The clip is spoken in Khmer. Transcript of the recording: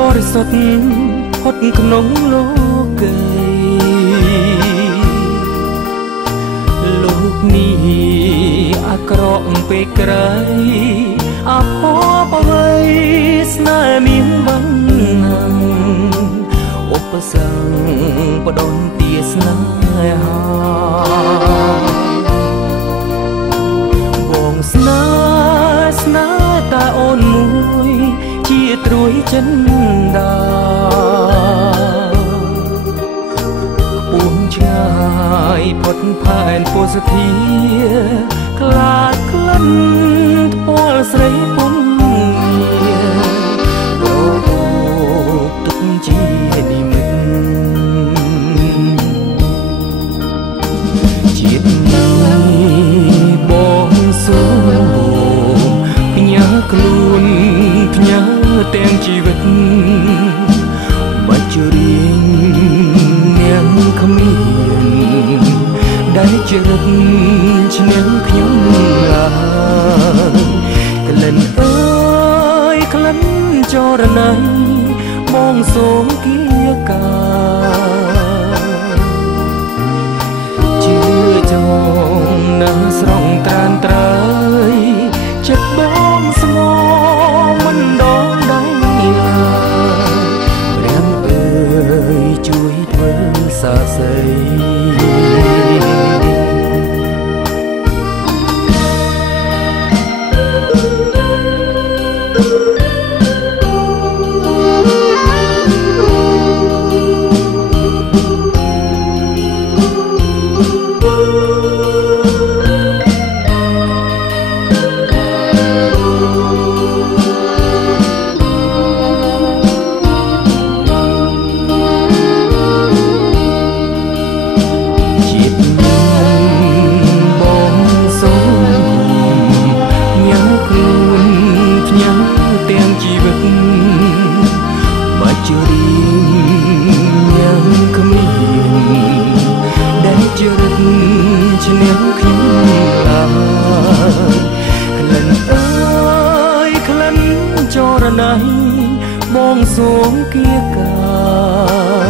បរិសុទ្ធផុតក្នុងលោកីលោកនេះអាក្រក់ពេកក្រៃអភ័ព្វអ្វីស្នេហ៍មានបានណាំឧបសង្ឃបដនទាស្នេហាបងស្នេហ៍តាអូនមួយជាត្រួយចិនដាពួងឆ្ងាយផុតផែនពោសធាខ្លាចក្លិនថ្ពាល់ស្រីពុំរកទុកជានិមិត្តជាតិនេះបងសូមផ្ញើខ្លួនផ្ញើទាំងជីវិតបាច់រៀងនាងគ្មានដែលជារិតឈ្នះខ្ញុំឡើយក្លិនអើយក្លិនចរណៃបងសូមគៀកាជឿចងណាស់ស្រងត្រានត្រើយចិត្តបងស្ងោមិនដងដៃឡើយរាំអើយជួយធ្វើសាស្ត្រីបងសូមគៀកា